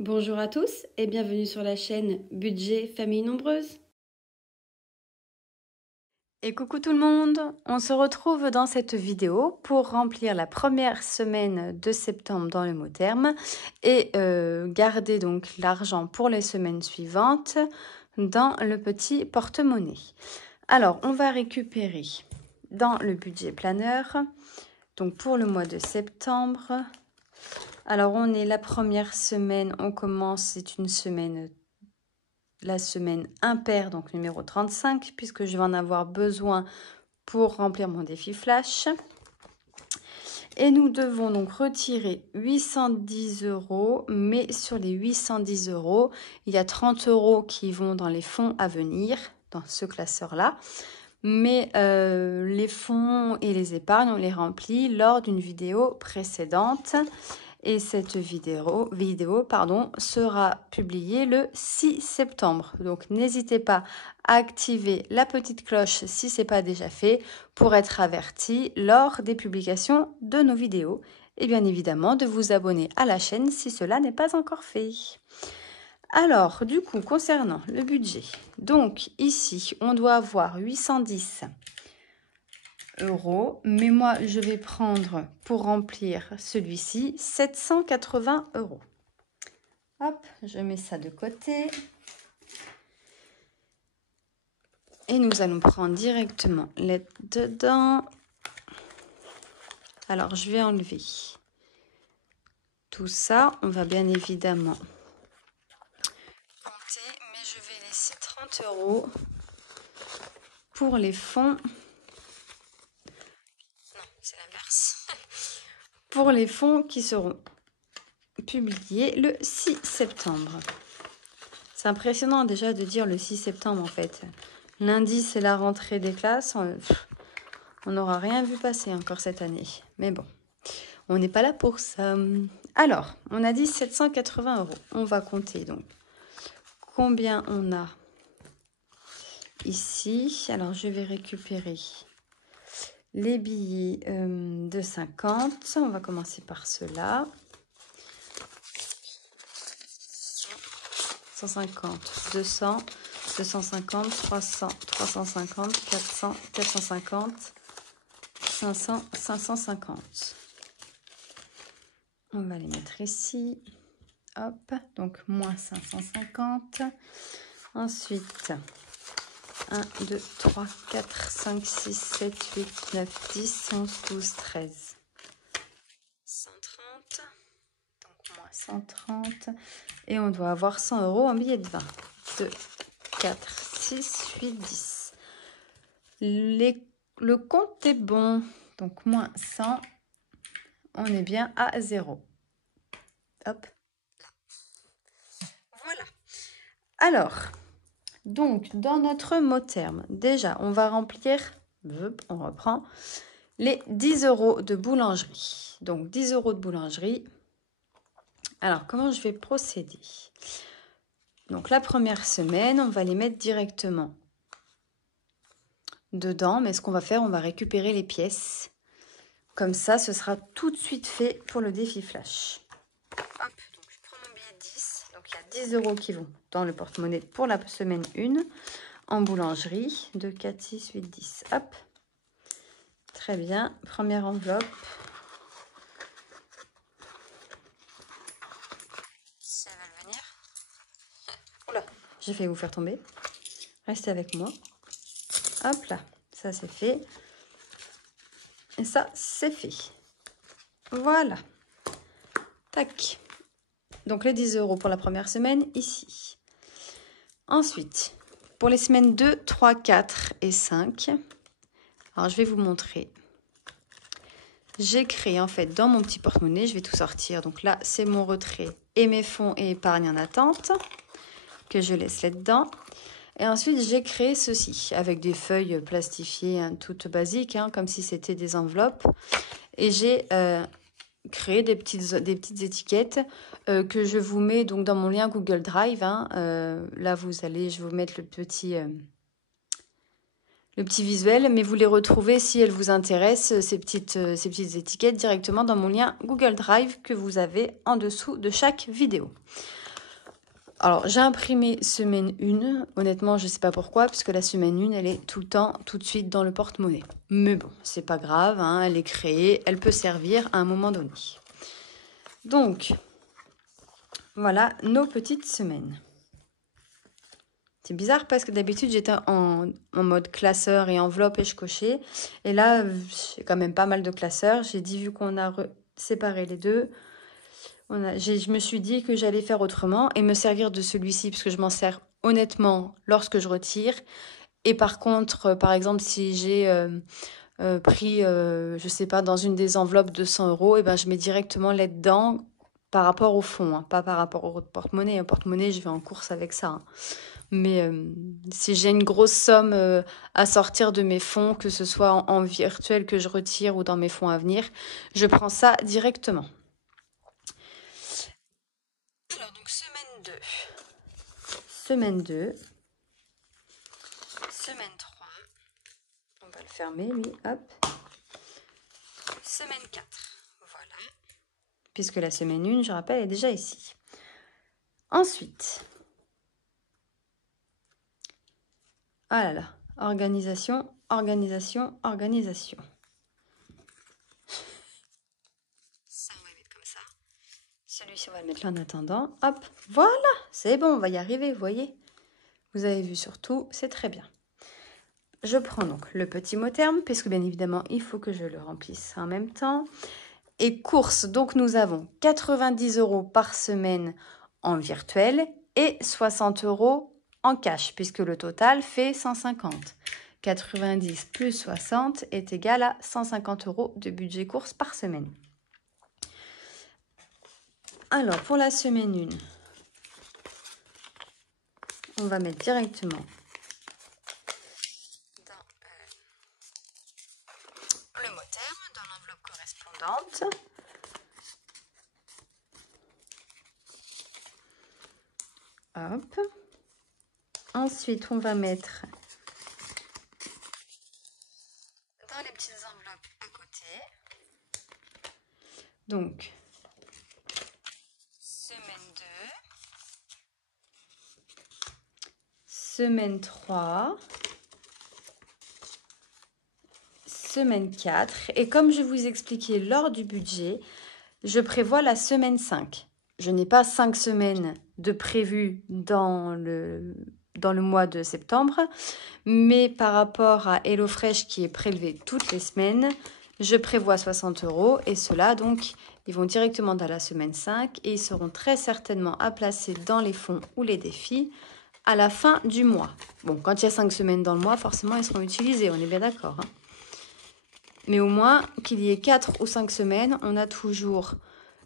Bonjour à tous et bienvenue sur la chaîne Budget Famille Nombreuse. Et coucou tout le monde, on se retrouve dans cette vidéo pour remplir la première semaine de septembre dans le mot terme et garder donc l'argent pour les semaines suivantes dans le petit porte-monnaie. Alors on va récupérer dans le budget planeur, donc pour le mois de septembre. Alors on est la première semaine, on commence, c'est une semaine la semaine impaire, donc numéro 35, puisque je vais en avoir besoin pour remplir mon défi flash. Et nous devons donc retirer 810 €, mais sur les 810 €, il y a 30 € qui vont dans les fonds à venir, dans ce classeur-là. Mais les fonds et les épargnes, on les remplit lors d'une vidéo précédente. Et cette vidéo sera publiée le 6 septembre. Donc, n'hésitez pas à activer la petite cloche si ce n'est pas déjà fait pour être averti lors des publications de nos vidéos. Et bien évidemment, de vous abonner à la chaîne si cela n'est pas encore fait. Alors, du coup, concernant le budget, donc ici, on doit avoir 810 €, mais moi je vais prendre pour remplir celui-ci 780 €. Hop, je mets ça de côté et nous allons prendre directement l'aide dedans. Alors je vais enlever tout ça, on va bien évidemment compter, mais je vais laisser 30 € pour les fonds. C'est l'inverse. Pour les fonds qui seront publiés le 6 septembre. C'est impressionnant déjà de dire le 6 septembre en fait. Lundi, c'est la rentrée des classes. On n'aura rien vu passer encore cette année. Mais bon, on n'est pas là pour ça. Alors, on a dit 780 €. On va compter donc combien on a ici. Alors, je vais récupérer les billets de 50. On va commencer par ceux-là. 150, 200, 250, 300, 350, 400, 450, 500, 550. On va les mettre ici. Hop, donc moins 550. Ensuite, 1, 2, 3, 4, 5, 6, 7, 8, 9, 10, 11, 12, 13. 130. Donc moins 130. Et on doit avoir 100 € en billets de 20. 2, 4, 6, 8, 10. Le compte est bon. Donc moins 100. On est bien à 0. Hop. Voilà. Alors, donc, dans notre mot terme, déjà, on va remplir, on reprend, les 10 € de boulangerie. Donc, 10 € de boulangerie. Alors, comment je vais procéder? Donc, la première semaine, on va les mettre directement dedans. Mais ce qu'on va faire, on va récupérer les pièces. Comme ça, ce sera tout de suite fait pour le défi flash. Hop, donc je prends mon billet de 10. Donc, il y a 10 € qui vont dans le porte-monnaie pour la semaine 1 en boulangerie. 2, 4, 6, 8, 10. Hop. Très bien. Première enveloppe. Ça va venir. Oula, j'ai failli vous faire tomber. Restez avec moi. Hop là, ça c'est fait. Et ça, c'est fait. Voilà. Tac. Donc les 10 € pour la première semaine, ici. Ensuite, pour les semaines 2, 3, 4 et 5, alors je vais vous montrer. J'ai créé en fait dans mon petit porte-monnaie, je vais tout sortir. Donc là, c'est mon retrait et mes fonds et épargne en attente que je laisse là-dedans. Et ensuite, j'ai créé ceci avec des feuilles plastifiées, hein, toutes basiques, hein, comme si c'était des enveloppes. Et j'ai créé des petites étiquettes que je vous mets donc dans mon lien Google Drive. Hein. Là, je vais vous mettre le petit visuel, mais vous les retrouvez si elles vous intéressent, ces petites étiquettes directement dans mon lien Google Drive que vous avez en dessous de chaque vidéo. Alors, j'ai imprimé semaine 1. Honnêtement, je ne sais pas pourquoi, parce que la semaine 1, elle est tout le temps, tout de suite dans le porte-monnaie. Mais bon, c'est pas grave, hein, elle est créée, elle peut servir à un moment donné. Donc, voilà nos petites semaines. C'est bizarre parce que d'habitude, j'étais en mode classeur et enveloppe et je cochais. Et là, j'ai quand même pas mal de classeurs. J'ai dit, vu qu'on a séparé les deux, je me suis dit que j'allais faire autrement et me servir de celui-ci parce que je m'en sers honnêtement lorsque je retire. Et par contre, par exemple, si j'ai pris, je sais pas, dans une des enveloppes de 100 €, et ben, je mets directement là-dedans par rapport au fond, hein, pas par rapport au porte-monnaie. Au porte-monnaie, je vais en course avec ça. Hein. Mais si j'ai une grosse somme à sortir de mes fonds, que ce soit en virtuel que je retire ou dans mes fonds à venir, je prends ça directement. Alors, donc, semaine 2. Semaine 2. Semaine 3. On va le fermer, lui. Hop. Semaine 4. Voilà. Puisque la semaine 1, je rappelle, est déjà ici. Ensuite. Ah là là. Organisation, organisation, organisation. Ça, on va mettre comme ça. Celui-ci, on va le mettre là en attendant. Hop, voilà, c'est bon, on va y arriver, vous voyez. Vous avez vu surtout, c'est très bien. Je prends donc le petit mot terme, puisque bien évidemment, il faut que je le remplisse en même temps. Et courses, donc nous avons 90 € par semaine en virtuel et 60 € en cash, puisque le total fait 150. 90 plus 60 est égal à 150 € de budget courses par semaine. Alors, pour la semaine 1, on va mettre directement dans le mot terme, dans l'enveloppe correspondante. Hop. Ensuite, on va mettre dans les petites enveloppes à côté. Donc, semaine 2, semaine 3, semaine 4. Et comme je vous expliquais lors du budget, je prévois la semaine 5. Je n'ai pas 5 semaines de prévu dans le mois de septembre, mais par rapport à HelloFresh qui est prélevé toutes les semaines, je prévois 60 € et ceux-là, donc, ils vont directement dans la semaine 5 et ils seront très certainement à placer dans les fonds ou les défis à la fin du mois. Bon, quand il y a 5 semaines dans le mois, forcément, ils seront utilisés, on est bien d'accord. Hein. Mais au moins, qu'il y ait 4 ou 5 semaines, on a toujours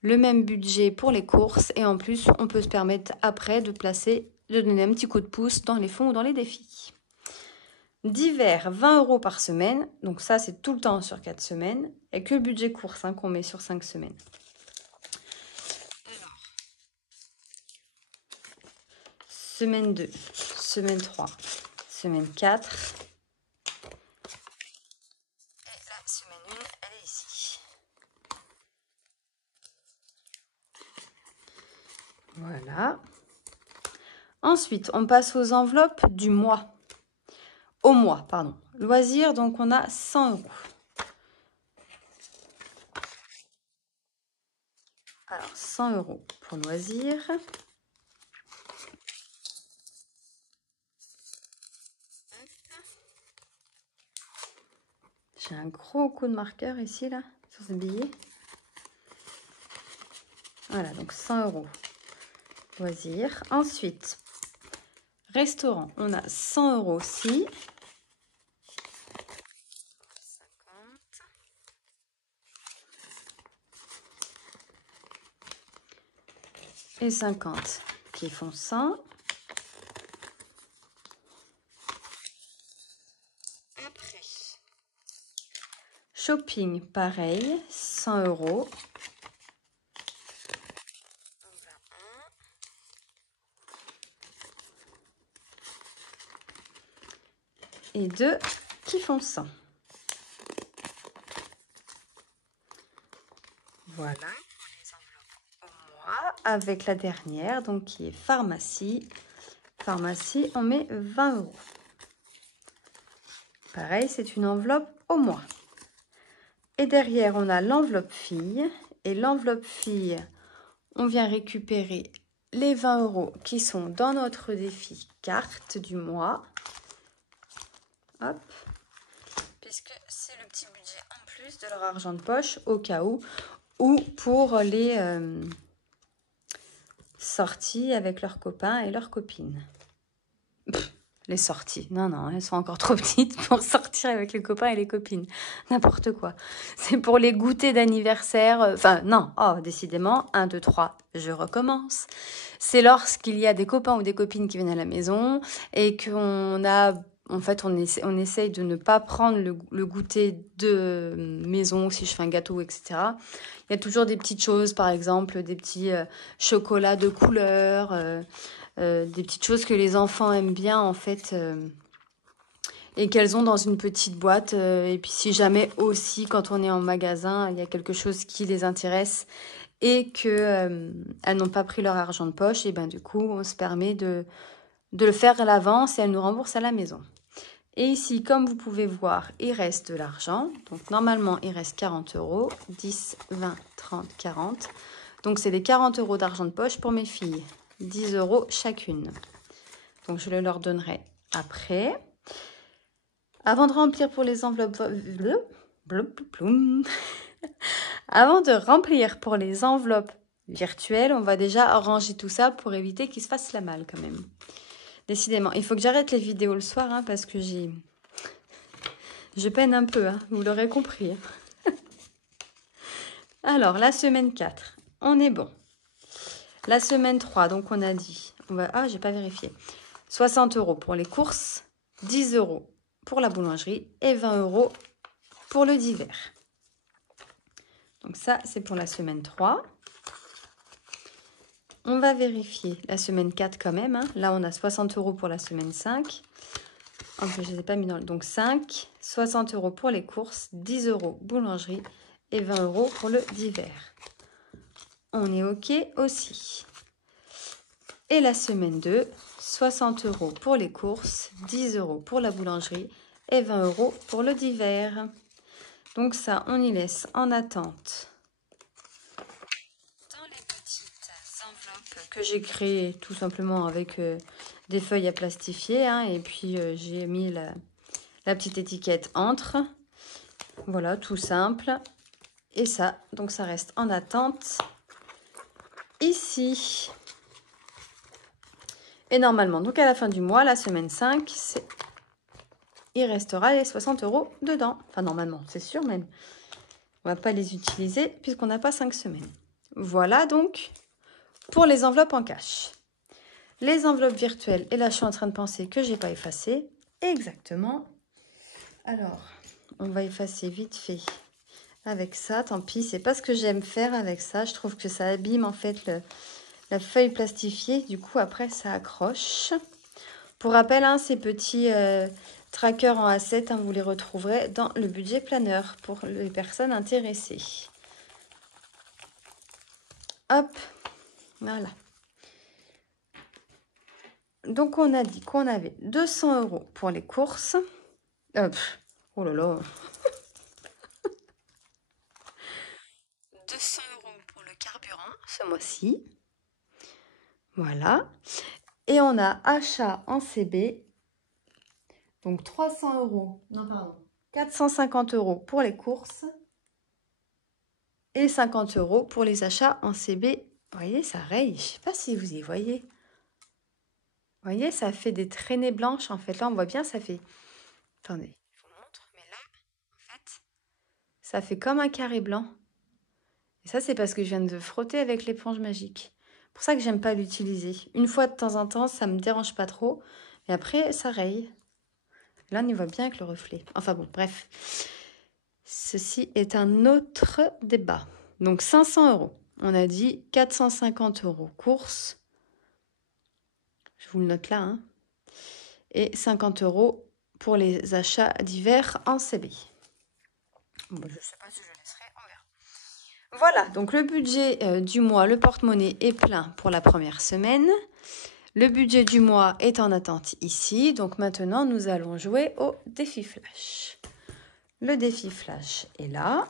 le même budget pour les courses et en plus, on peut se permettre après de donner un petit coup de pouce dans les fonds ou dans les défis. Divers, 20 € par semaine. Donc ça, c'est tout le temps sur 4 semaines. Et que le budget course hein, qu'on met sur 5 semaines. Alors, semaine 2, semaine 3, semaine 4. Et la semaine 1, elle est ici. Voilà. Ensuite, on passe aux enveloppes du mois. Au mois, pardon. Loisirs, donc on a 100 €. Alors, 100 € pour loisirs. J'ai un gros coup de marqueur ici, là, sur ce billet. Voilà, donc 100 € loisirs. Ensuite, restaurant, on a 100 € aussi. 50. Et 50 qui font 100. Après, shopping, pareil, 100 €. Et 2 qui font 100. Voilà pour les enveloppes au mois. avec la dernière, donc qui est pharmacie. Pharmacie, on met 20 €. Pareil, c'est une enveloppe au mois. Et derrière, on a l'enveloppe fille. Et l'enveloppe fille, on vient récupérer les 20 € qui sont dans notre défi carte du mois. Hop. Puisque c'est le petit budget en plus de leur argent de poche au cas où. Ou pour les sorties avec leurs copains et leurs copines. Les sorties, non, elles sont encore trop petites pour sortir avec les copains et les copines. N'importe quoi. C'est pour les goûters d'anniversaire. Enfin, non, oh, décidément, 1, 2, 3, je recommence. C'est lorsqu'il y a des copains ou des copines qui viennent à la maison et qu'on a... En fait, on essaye de ne pas prendre le goûter de maison, si je fais un gâteau, etc. Il y a toujours des petites choses, par exemple, des petits chocolats de couleur... des petites choses que les enfants aiment bien en fait et qu'elles ont dans une petite boîte et puis si jamais aussi quand on est en magasin il y a quelque chose qui les intéresse et que elles n'ont pas pris leur argent de poche et ben du coup on se permet de le faire à l'avance et elles nous remboursent à la maison. Et ici, comme vous pouvez voir, il reste de l'argent. Donc normalement il reste 40 €, 10, 20, 30, 40. Donc c'est les 40 € d'argent de poche pour mes filles. 10 € chacune. Donc, je le leur donnerai après. Avant de remplir pour les enveloppes... Avant de remplir pour les enveloppes virtuelles, on va déjà ranger tout ça pour éviter qu'ils se fassent la malle quand même. Décidément, il faut que j'arrête les vidéos le soir hein, parce que je peine un peu, hein, vous l'aurez compris. Alors, la semaine 4, on est bon. La semaine 3, donc on a dit... Ah, j'ai pas vérifié. 60 € pour les courses, 10 € pour la boulangerie et 20 € pour le divers. Donc ça, c'est pour la semaine 3. On va vérifier la semaine 4 quand même. Hein. Là, on a 60 € pour la semaine 5. En plus, je ne les ai pas mis dans le... Donc 5, 60 € pour les courses, 10 € boulangerie et 20 € pour le divers. On est OK aussi. Et la semaine 2, 60 € pour les courses, 10 € pour la boulangerie et 20 € pour le divers. Donc ça, on y laisse en attente. Dans les petites enveloppes que j'ai créées tout simplement avec des feuilles à plastifier. Hein, et puis j'ai mis la petite étiquette entre. Voilà, tout simple. Et ça, donc ça reste en attente ici. Et normalement, donc à la fin du mois, la semaine 5, il restera les 60 € dedans. Enfin, normalement, c'est sûr même. On ne va pas les utiliser puisqu'on n'a pas 5 semaines. Voilà donc pour les enveloppes en cash. Les enveloppes virtuelles, et là, je suis en train de penser que je n'ai pas effacé. Exactement. Alors, on va effacer vite fait avec ça. Tant pis, c'est pas ce que j'aime faire avec ça. Je trouve que ça abîme en fait la feuille plastifiée, du coup après ça accroche. Pour rappel, hein, ces petits trackers en A7, hein, vous les retrouverez dans le budget planeur pour les personnes intéressées. Hop, voilà. Donc on a dit qu'on avait 200 € pour les courses. Oh là là. 200 € pour le carburant ce mois-ci. Voilà. Et on a achat en CB. Donc 300 €. Non, pardon. 450 € pour les courses. Et 50 € pour les achats en CB. Vous voyez, ça raye. Je ne sais pas si vous y voyez. Vous voyez, ça fait des traînées blanches. En fait, là, on voit bien, ça fait... Attendez, je vous montre. Mais là, en fait, ça fait comme un carré blanc. Et ça, c'est parce que je viens de frotter avec l'éponge magique. C'est pour ça que j'aime pas l'utiliser. Une fois de temps en temps, ça me dérange pas trop. Mais après, ça raye. Là, on y voit bien avec le reflet. Enfin bon, bref. Ceci est un autre débat. Donc 500 €. On a dit 450 € course. Je vous le note là. Hein. Et 50 € pour les achats divers en CB. Bon, je ne sais pas si je laisserai, on verra. Voilà, donc le budget du mois, le porte-monnaie est plein pour la première semaine. Le budget du mois est en attente ici. Donc maintenant, nous allons jouer au défi flash. Le défi flash est là.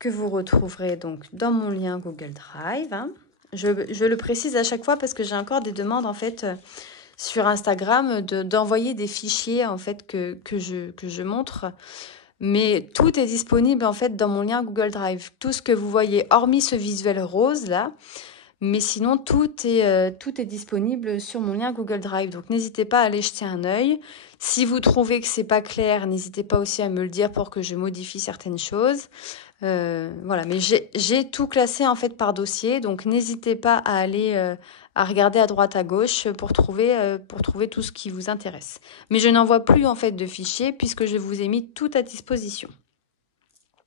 Que vous retrouverez donc dans mon lien Google Drive. Hein. Je le précise à chaque fois parce que j'ai encore des demandes en fait sur Instagram d'envoyer des fichiers en fait que je montre. Mais tout est disponible en fait dans mon lien Google Drive. Tout ce que vous voyez, hormis ce visuel rose là, mais sinon tout est disponible sur mon lien Google Drive. Donc n'hésitez pas à aller jeter un œil. Si vous trouvez que c'est pas clair, n'hésitez pas aussi à me le dire pour que je modifie certaines choses. Voilà, mais j'ai tout classé en fait par dossier, donc n'hésitez pas à aller à regarder à droite à gauche pour trouver tout ce qui vous intéresse. Mais je n'envoie plus en fait de fichiers puisque je vous ai mis tout à disposition.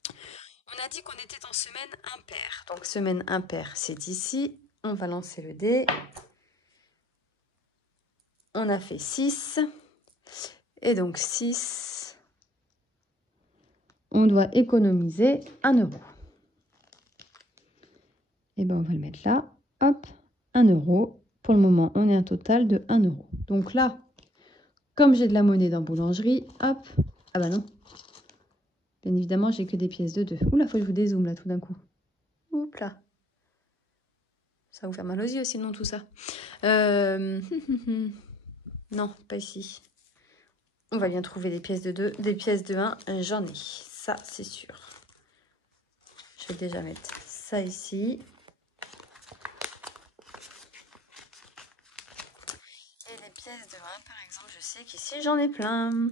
On a dit qu'on était en semaine impaire. Donc semaine impaire, c'est ici. On va lancer le dé. On a fait 6. Et donc 6, on doit économiser 1 €. Et bien on va le mettre là. Hop, 1 €. Pour le moment, on est un total de 1 €. Donc là, comme j'ai de la monnaie dans boulangerie, hop. Ah bah non. Bien évidemment, j'ai que des pièces de 2. Oula, faut que je vous dézoome là tout d'un coup. Oups là. Ça va vous faire mal aux yeux sinon tout ça. Non, pas ici. On va bien trouver des pièces de 2, des pièces de 1. J'en ai. Ça, c'est sûr. Je vais déjà mettre ça ici. Et les pièces de 1, par exemple, je sais qu'ici, j'en ai plein.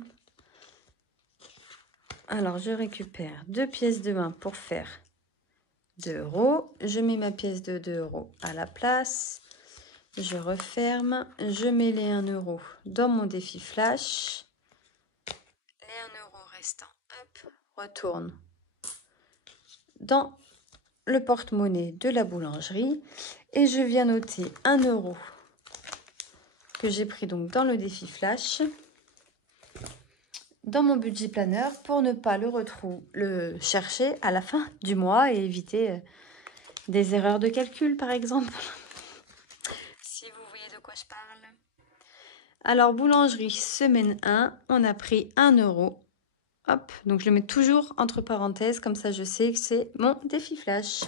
Alors, je récupère 2 pièces de 1 pour faire 2 €. Je mets ma pièce de 2 € à la place. Je referme. Je mets les 1 € dans mon défi flash. Les 1 € restants, hop, retourne dans le porte-monnaie de la boulangerie. Et je viens noter 1 € que j'ai pris donc dans le défi flash dans mon budget planner pour ne pas le chercher à la fin du mois et éviter des erreurs de calcul par exemple. Si vous voyez de quoi je parle. Alors boulangerie semaine 1, on a pris 1 €. Hop, donc je le mets toujours entre parenthèses, comme ça je sais que c'est mon défi flash.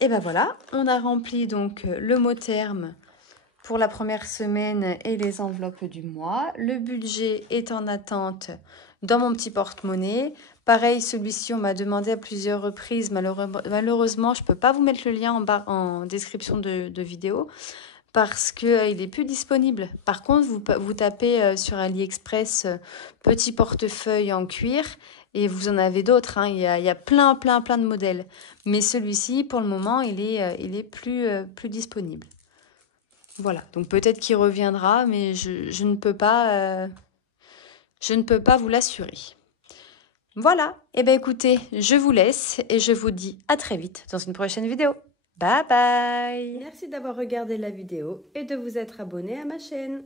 Et ben voilà, on a rempli donc le mot terme pour la première semaine et les enveloppes du mois. Le budget est en attente dans mon petit porte-monnaie. Pareil, celui-ci, on m'a demandé à plusieurs reprises. Malheureusement, je ne peux pas vous mettre le lien en description de vidéo parce qu'il n'est plus disponible. Par contre, vous tapez sur AliExpress petit portefeuille en cuir et vous en avez d'autres. Hein. Il y a plein de modèles. Mais celui-ci, pour le moment, il est plus disponible. Voilà, donc peut-être qu'il reviendra, mais je ne peux pas vous l'assurer. Voilà, et bien écoutez, je vous laisse et je vous dis à très vite dans une prochaine vidéo. Bye bye! Merci d'avoir regardé la vidéo et de vous être abonné à ma chaîne.